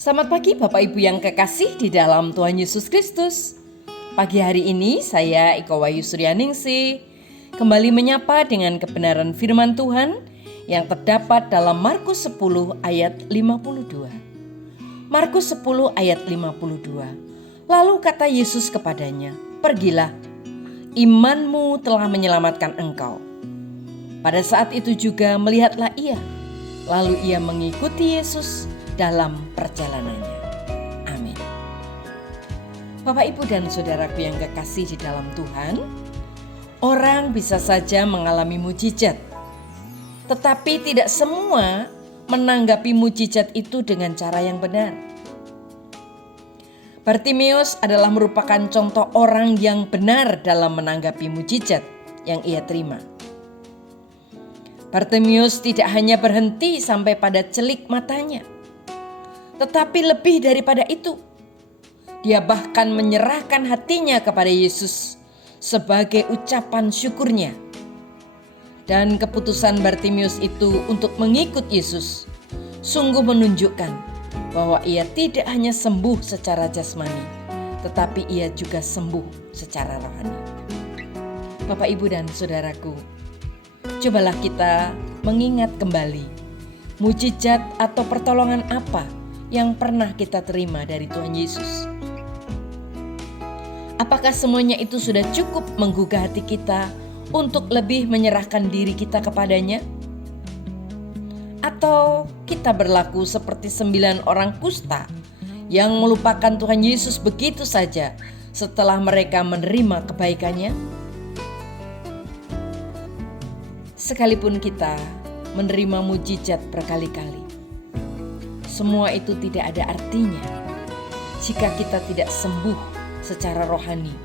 Selamat pagi Bapak Ibu yang kekasih di dalam Tuhan Yesus Kristus. Pagi hari ini saya Iko Wahyu Suryaningsih kembali menyapa dengan kebenaran firman Tuhan yang terdapat dalam Markus 10 ayat 52. Markus 10 ayat 52. Lalu kata Yesus kepadanya, "Pergilah, imanmu telah menyelamatkan engkau." Pada saat itu juga melihatlah ia, lalu ia mengikuti Yesus dalam perjalanannya. Amin. Bapak, Ibu, dan saudaraku yang kekasih di dalam Tuhan, orang bisa saja mengalami mujizat, tetapi tidak semua menanggapi mujizat itu dengan cara yang benar. Bartimeus adalah merupakan contoh orang yang benar dalam menanggapi mujizat yang ia terima. Bartimeus tidak hanya berhenti sampai pada celik matanya, tetapi lebih daripada itu, dia bahkan menyerahkan hatinya kepada Yesus sebagai ucapan syukurnya. Dan keputusan Bartimeus itu untuk mengikut Yesus sungguh menunjukkan bahwa ia tidak hanya sembuh secara jasmani, tetapi ia juga sembuh secara rohani. Bapak, Ibu, dan saudaraku, cobalah kita mengingat kembali mujizat atau pertolongan apa yang pernah kita terima dari Tuhan Yesus. Apakah semuanya itu sudah cukup menggugah hati kita untuk lebih menyerahkan diri kita kepadanya? Atau kita berlaku seperti 9 orang kusta yang melupakan Tuhan Yesus begitu saja setelah mereka menerima kebaikannya? Sekalipun kita menerima mujizat berkali-kali, semua itu tidak ada artinya jika kita tidak sembuh secara rohani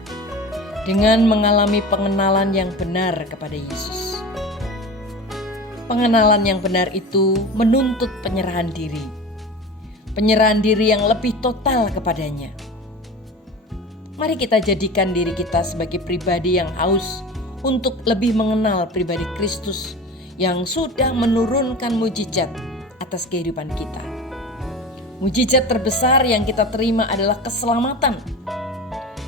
dengan mengalami pengenalan yang benar kepada Yesus. Pengenalan yang benar itu menuntut penyerahan diri yang lebih total kepadanya. Mari kita jadikan diri kita sebagai pribadi yang haus untuk lebih mengenal pribadi Kristus yang sudah menurunkan mujizat atas kehidupan kita. Mujizat terbesar yang kita terima adalah keselamatan.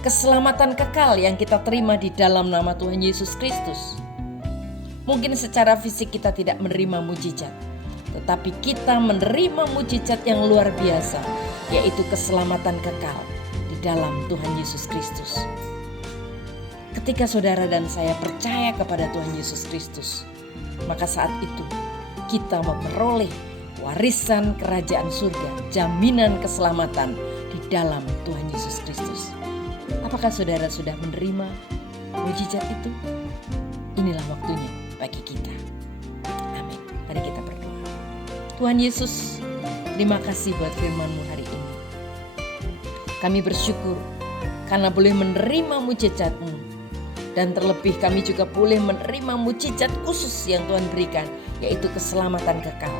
Keselamatan kekal yang kita terima di dalam nama Tuhan Yesus Kristus. Mungkin secara fisik kita tidak menerima mujizat, tetapi kita menerima mujizat yang luar biasa, yaitu keselamatan kekal di dalam Tuhan Yesus Kristus. Ketika saudara dan saya percaya kepada Tuhan Yesus Kristus, maka saat itu kita memperoleh warisan kerajaan surga, jaminan keselamatan di dalam Tuhan Yesus Kristus. Apakah saudara sudah menerima mujizat itu? Inilah waktunya bagi kita. Amin. Mari kita berdoa. Tuhan Yesus, terima kasih buat firman-Mu hari ini. Kami bersyukur karena boleh menerima mujizat-Mu. Dan terlebih kami juga boleh menerima mujizat khusus yang Tuhan berikan, yaitu keselamatan kekal.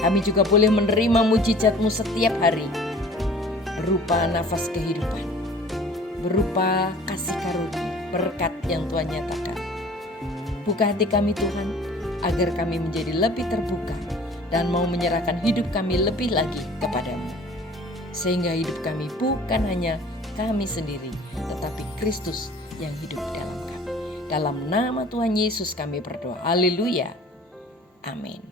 Kami juga boleh menerima mujizat-Mu setiap hari, berupa nafas kehidupan, berupa kasih karunia, berkat yang Tuhan nyatakan. Buka hati kami Tuhan, agar kami menjadi lebih terbuka dan mau menyerahkan hidup kami lebih lagi kepadamu. Sehingga hidup kami bukan hanya kami sendiri, tetapi Kristus yang hidup dalam kami. Dalam nama Tuhan Yesus kami berdoa. Haleluya. Amin.